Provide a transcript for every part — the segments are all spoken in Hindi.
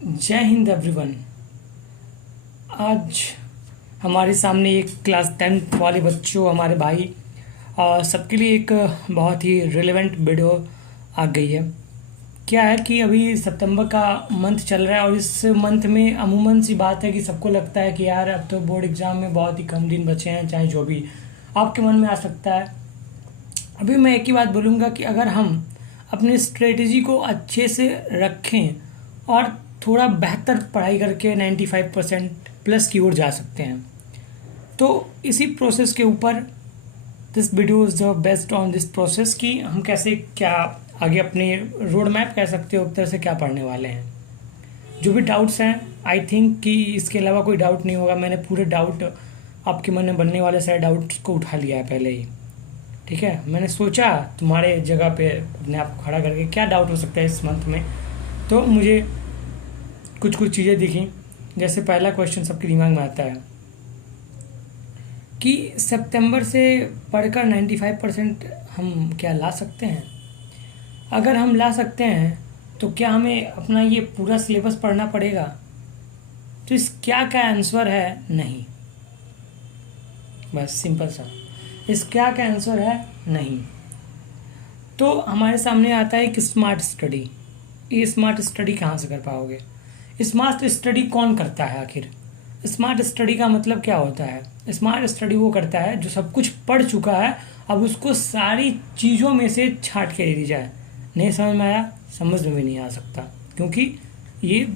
जय हिंद एवरीवन। आज हमारे सामने एक क्लास 10th वाले बच्चों, हमारे भाई सबके लिए एक बहुत ही रिलेवेंट वीडियो आ गई है। क्या है कि अभी सितंबर का मंथ चल रहा है और इस मंथ में अमूमन सी बात है कि सबको लगता है कि यार अब तो बोर्ड एग्ज़ाम में बहुत ही कम दिन बचे हैं, चाहे जो भी आपके मन में आ सकता है। अभी मैं एक ही बात बोलूँगा कि अगर हम अपनी स्ट्रेटजी को अच्छे से रखें और थोड़ा बेहतर पढ़ाई करके 95% प्लस की ओर जा सकते हैं, तो इसी प्रोसेस के ऊपर this video is the best on this process कि हम कैसे क्या आगे अपने रोड मैप कह सकते हो, एक तरह से क्या पढ़ने वाले हैं। जो भी डाउट्स हैं, आई थिंक कि इसके अलावा कोई डाउट नहीं होगा। मैंने पूरे डाउट आपके मन में बनने वाले सारे डाउट्स को उठा लिया है पहले ही। ठीक है, मैंने सोचा तुम्हारे जगह पे अपने आप को खड़ा करके क्या डाउट हो सकता है इस मंथ में, तो मुझे कुछ कुछ चीज़ें दिखी। जैसे पहला क्वेश्चन सबके दिमाग में आता है कि सितंबर से पढ़कर 95% हम क्या ला सकते हैं। अगर हम ला सकते हैं तो क्या हमें अपना ये पूरा सिलेबस पढ़ना पड़ेगा? तो इस क्या का आंसर है नहीं। बस सिंपल सा, इस क्या का आंसर है नहीं। तो हमारे सामने आता है कि स्मार्ट स्टडी। ये स्मार्ट स्टडी कहाँ से कर पाओगे? स्मार्ट स्टडी कौन करता है आखिर? स्मार्ट स्टडी का मतलब क्या होता है? स्मार्ट स्टडी वो करता है जो सब कुछ पढ़ चुका है, अब उसको सारी चीज़ों में से छांट के दे दी जाए। नहीं समझ में आया? समझ में भी नहीं आ सकता, क्योंकि ये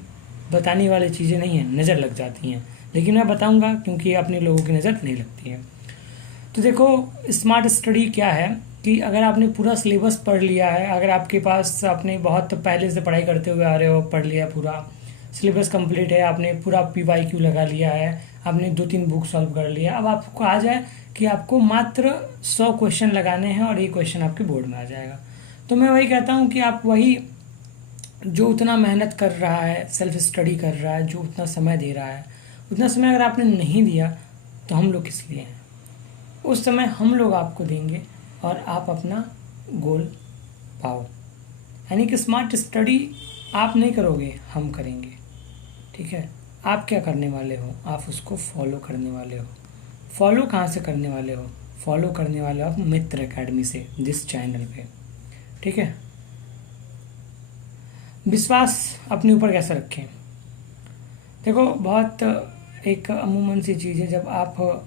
बताने वाली चीज़ें नहीं हैं, नज़र लग जाती हैं। लेकिन मैं बताऊंगा क्योंकि ये अपने लोगों की नज़र नहीं लगती है। तो देखो, स्मार्ट स्टडी क्या है कि अगर आपने पूरा सिलेबस पढ़ लिया है, अगर आपके पास आपने बहुत पहले से पढ़ाई करते हुए आ रहे हो, पढ़ लिया पूरा सिलेबस कंप्लीट है, आपने पूरा PYQ लगा लिया है, आपने 2-3 बुक सॉल्व कर लिया, अब आपको आ जाए कि आपको मात्र 100 क्वेश्चन लगाने हैं और ये क्वेश्चन आपके बोर्ड में आ जाएगा। तो मैं वही कहता हूँ कि आप वही जो उतना मेहनत कर रहा है, सेल्फ स्टडी कर रहा है, जो उतना समय दे रहा है, उतना समय अगर आपने नहीं दिया तो हम लोग किस लिए हैं? उस समय हम लोग आपको देंगे और आप अपना गोल पाओ। यानी कि स्मार्ट स्टडी आप नहीं करोगे, हम करेंगे। ठीक है, आप क्या करने वाले हो? आप उसको फॉलो करने वाले हो। फॉलो कहाँ से करने वाले हो? फॉलो करने वाले हो आप मित्र एकेडमी से, जिस चैनल पे। ठीक है, विश्वास अपने ऊपर कैसे रखें? देखो, बहुत एक अमूमन सी चीज़ है, जब आप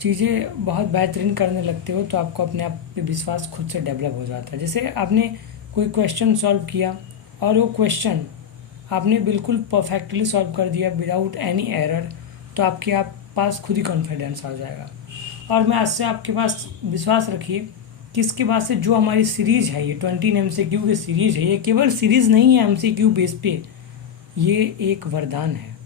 चीज़ें बहुत बेहतरीन करने लगते हो तो आपको अपने आप पे विश्वास खुद से डेवलप हो जाता है। जैसे आपने कोई क्वेश्चन सॉल्व किया और वो क्वेश्चन आपने बिल्कुल परफेक्टली सॉल्व कर दिया विदाउट एनी एरर, तो आपके आप पास खुद ही कॉन्फिडेंस आ जाएगा। और मैं आज से आपके पास विश्वास रखिए कि इसके बाद से जो हमारी सीरीज़ है, ये 20 MCQ की सीरीज़ है, ये केवल सीरीज़ नहीं है MCQ बेस पे, ये एक वरदान है।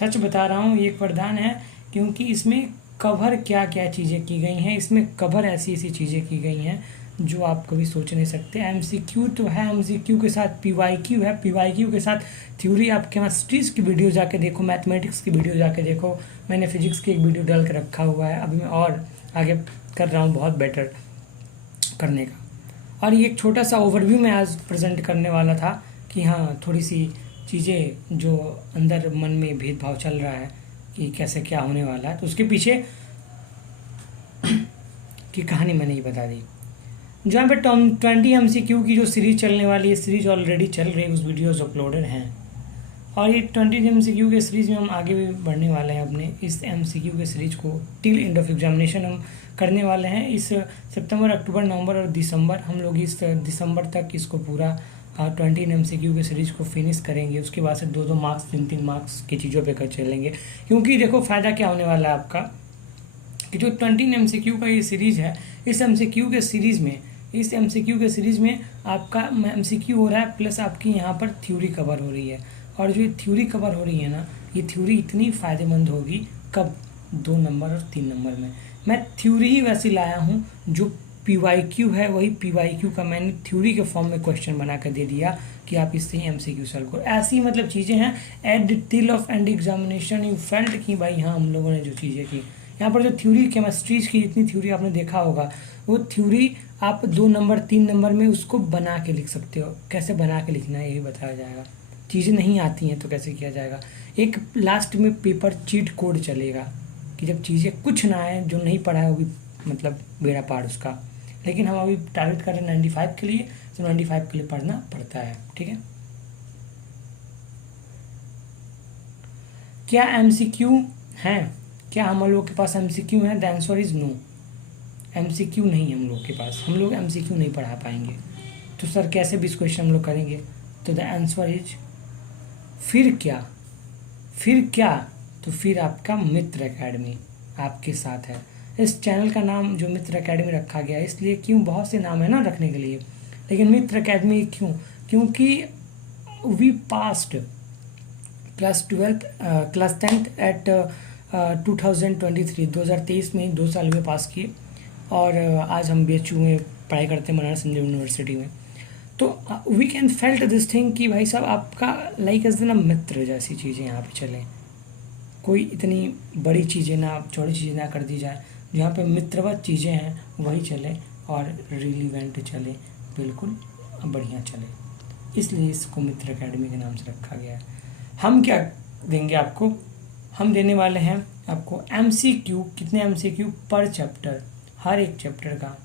सच बता रहा हूँ, ये एक वरदान है, क्योंकि इसमें कवर क्या क्या चीज़ें की गई हैं, इसमें कवर ऐसी ऐसी चीज़ें की गई हैं जो आप कभी सोच नहीं सकते। MCQ तो है, MCQ के साथ PYQ है, PYQ के साथ थ्योरी। आप केमिस्ट्रीज़ की वीडियो जाके देखो, मैथमेटिक्स की वीडियो जाके देखो। मैंने फिजिक्स की एक वीडियो डाल के रखा हुआ है, अभी मैं और आगे कर रहा हूँ बहुत बेटर करने का। और ये एक छोटा सा ओवरव्यू मैं आज प्रेजेंट करने वाला था कि हाँ, थोड़ी सी चीज़ें जो अंदर मन में भेदभाव चल रहा है कि कैसे क्या होने वाला है, तो उसके पीछे की कहानी मैंने ये बता दी। जहाँ पे 20 MCQ की जो सीरीज चलने वाली है, सीरीज ऑलरेडी चल रही है, उस वीडियोस अपलोडेड हैं। और ये 20 MCQ के सीरीज़ में हम आगे भी बढ़ने वाले हैं। अपने इस MCQ के सीरीज को टिल एंड ऑफ एग्जामिनेशन हम करने वाले हैं। इस सितंबर, अक्टूबर, नवंबर और दिसंबर, हम लोग इस दिसंबर तक इसको पूरा 20 MCQ के सीरीज को फिनिश करेंगे। उसके बाद से 2-2 मार्क्स, 3-3 मार्क्स की चीज़ों पे कर चलेंगे। क्योंकि देखो, फ़ायदा क्या होने वाला है आपका कि जो 20 MCQ का ये सीरीज़ है, इस MCQ के सीरीज़ में आपका MCQ हो रहा है, प्लस आपकी यहाँ पर थ्योरी कवर हो रही है। और जो ये थ्योरी कवर हो रही है ना, ये थ्योरी इतनी फ़ायदेमंद होगी कब? 2 नंबर और 3 नंबर में। मैं थ्योरी ही वैसी लाया हूँ, जो PYQ है वही PYQ का मैंने थ्योरी के फॉर्म में क्वेश्चन बना कर दे दिया कि आप इससे ही MCQ सॉल्व करो। ऐसी मतलब चीज़ें हैं। At the till of and examination you felt कि भाई हाँ, हम लोगों ने जो चीज़ें की, यहाँ पर जो थ्योरी केमिस्ट्रीज की जितनी थ्योरी आपने देखा होगा, वो थ्योरी आप 2 नंबर 3 नंबर में उसको बना के लिख सकते हो। कैसे बना के लिखना है, यही बताया जाएगा। चीज़ें नहीं आती हैं तो कैसे किया जाएगा। एक लास्ट में पेपर चीट कोड चलेगा कि जब चीज़ें कुछ ना आए, जो नहीं पढ़ा है वो भी मतलब बेड़ा पार उसका। लेकिन हम अभी टारगेट कर रहे हैं 95 के लिए, तो 95 के लिए पढ़ना पड़ता है। ठीक है, क्या MCQ है? क्या हम लोग के पास MCQ है? The answer is no. MCQ नहीं हम लोग के पास, हम लोग MCQ नहीं पढ़ा पाएंगे। तो सर कैसे भी इस क्वेश्चन हम लोग करेंगे? तो द आंसर इज फिर क्या? फिर क्या? तो फिर आपका मित्र एकेडमी आपके साथ है। इस चैनल का नाम जो मित्र एकेडमी रखा गया है, इसलिए क्यों, बहुत से नाम है ना रखने के लिए, लेकिन मित्र एकेडमी क्यों? क्योंकि we passed +12 class 10th eight 2023 में 2 साल में पास किए, और आज हम BHU में पढ़ाई करते हैं, मनाना संजय यूनिवर्सिटी में। तो we can felt this thing कि भाई साहब आपका लाइक एज ना मित्र जैसी चीज़ें यहाँ पे चलें, कोई इतनी बड़ी चीज़ें ना, छोटी चीज़ें ना कर दी जाए, जहाँ पे मित्रवत चीज़ें हैं वही चले और रिलीवेंट चले, बिल्कुल बढ़िया चले। इसलिए इसको मित्र एकेडमी के नाम से रखा गया है। हम क्या देंगे आपको? हम देने वाले हैं आपको MCQ। कितने MCQ पर चैप्टर? हर एक चैप्टर का,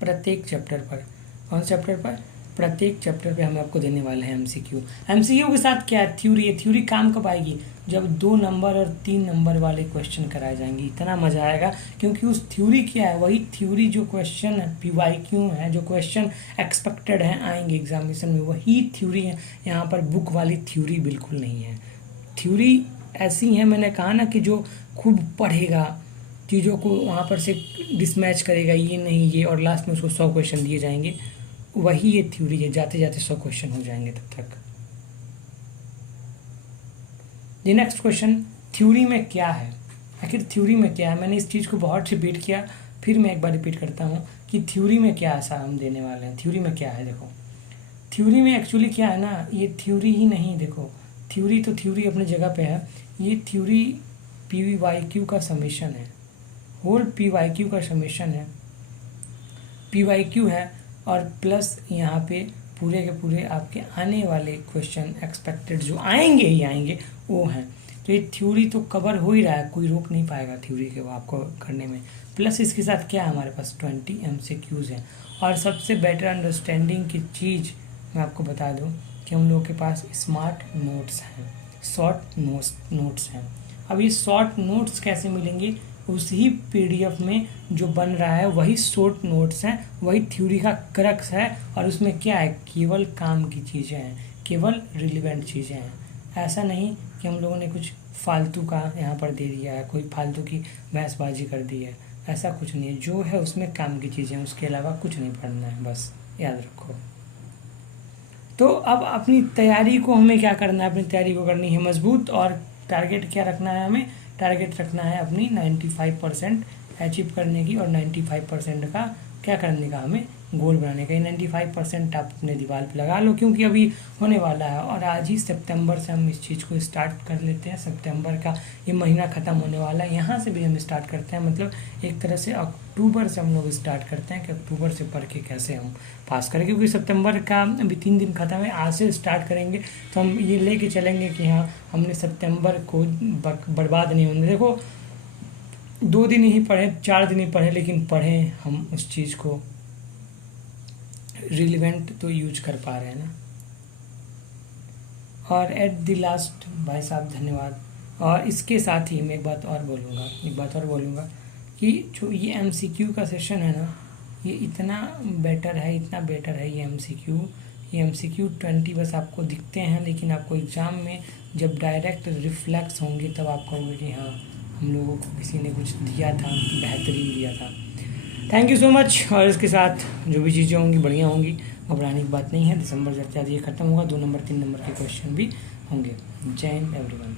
प्रत्येक चैप्टर पर। कौन से चैप्टर पर? प्रत्येक चैप्टर पे हम आपको देने वाले हैं MCQ। MCQ के साथ क्या है? थ्योरी है। थ्योरी काम कब आएगी? जब 2 नंबर और 3 नंबर वाले क्वेश्चन कराए जाएंगे, इतना मजा आएगा। क्योंकि उस थ्योरी क्या है, वही थ्योरी जो क्वेश्चन PYQ है, जो क्वेश्चन एक्सपेक्टेड है आएंगे एग्जामिनेशन में, वही थ्योरी है। यहाँ पर बुक वाली थ्योरी बिल्कुल नहीं है। थ्योरी ऐसी है, मैंने कहा ना, कि जो खूब पढ़ेगा, चीज़ों को वहाँ पर से डिसमैच करेगा, ये नहीं ये, और लास्ट में उसको 100 क्वेश्चन दिए जाएंगे, वही ये थ्योरी है। जाते जाते 100 क्वेश्चन हो जाएंगे तब तक। ये नेक्स्ट क्वेश्चन, थ्योरी में क्या है? आखिर थ्योरी में क्या है? मैंने इस चीज़ को बहुत रिपीट किया, फिर मैं एक बार रिपीट करता हूँ कि थ्योरी में क्या ऐसा हम देने वाले हैं। थ्योरी में क्या है? देखो, थ्योरी में एक्चुअली क्या है ना, ये थ्योरी ही नहीं, देखो थ्योरी तो थ्योरी अपनी जगह पे है, ये थ्योरी PYQ का समेशन है, होल PYQ का समेशन है। PYQ है और प्लस यहाँ पे पूरे के पूरे आपके आने वाले क्वेश्चन एक्सपेक्टेड जो आएंगे ही आएंगे वो हैं। तो ये थ्योरी तो कवर हो ही रहा है, कोई रोक नहीं पाएगा थ्योरी के वो आपको करने में। प्लस इसके साथ क्या है, हमारे पास 20 MCQs हैं। और सबसे बेटर अंडरस्टैंडिंग की चीज़ मैं आपको बता दूं कि हम लोगों के पास स्मार्ट नोट्स हैं, शॉर्ट नोट्स हैं। अब ये शॉर्ट नोट्स कैसे मिलेंगे? उसी PDF में जो बन रहा है वही शॉर्ट नोट्स हैं, वही थ्योरी का क्रक्स है। और उसमें क्या है, केवल काम की चीज़ें हैं, केवल रिलेवेंट चीज़ें हैं। ऐसा नहीं कि हम लोगों ने कुछ फालतू का यहाँ पर दे दिया है, कोई फालतू की बहसबाजी कर दी है, ऐसा कुछ नहीं है। जो है उसमें काम की चीज़ें, उसके अलावा कुछ नहीं पढ़ना है, बस याद रखो। तो अब अपनी तैयारी को हमें क्या करना है? अपनी तैयारी को करनी है मजबूत, और टारगेट क्या रखना है हमें? टारगेट रखना है अपनी 95% अचीव करने की, और 95% का क्या करने का, हमें गोल बनाने का। ये 95% आप अपने दीवार पे लगा लो, क्योंकि अभी होने वाला है। और आज ही सितंबर से हम इस चीज़ को स्टार्ट कर लेते हैं। सितंबर का ये महीना ख़त्म होने वाला है, यहाँ से भी हम स्टार्ट करते हैं, मतलब एक तरह से अक्टूबर से हम लोग स्टार्ट करते हैं कि अक्टूबर से पढ़ के कैसे हम पास करें। क्योंकि सितंबर का अभी 3 दिन ख़त्म है, आज से स्टार्ट करेंगे तो हम ये लेके चलेंगे कि हाँ हमने सितंबर को बर्बाद नहीं होने। देखो 2 दिन ही पढ़े, 4 दिन ही पढ़े, लेकिन पढ़ें हम उस चीज़ को, रिलेवेंट तो यूज कर पा रहे हैं ना। और एट द लास्ट भाई साहब धन्यवाद। और इसके साथ ही मैं एक बात और बोलूँगा कि जो ये MCQ का सेशन है ना, ये इतना बेटर है, ये MCQ 20 बस आपको दिखते हैं, लेकिन आपको एग्ज़ाम में जब डायरेक्ट रिफ्लेक्स होंगे तब आप कहोगे कि हाँ हम लोगों को किसी ने कुछ दिया था, बेहतरीन दिया था। Thank you so much. और इसके साथ जो भी चीज़ें होंगी बढ़िया होंगी, घबराने की बात नहीं है। दिसंबर जब ये ख़त्म होगा 2 नंबर 3 नंबर के क्वेश्चन भी होंगे। जय हिंद एवरीवन।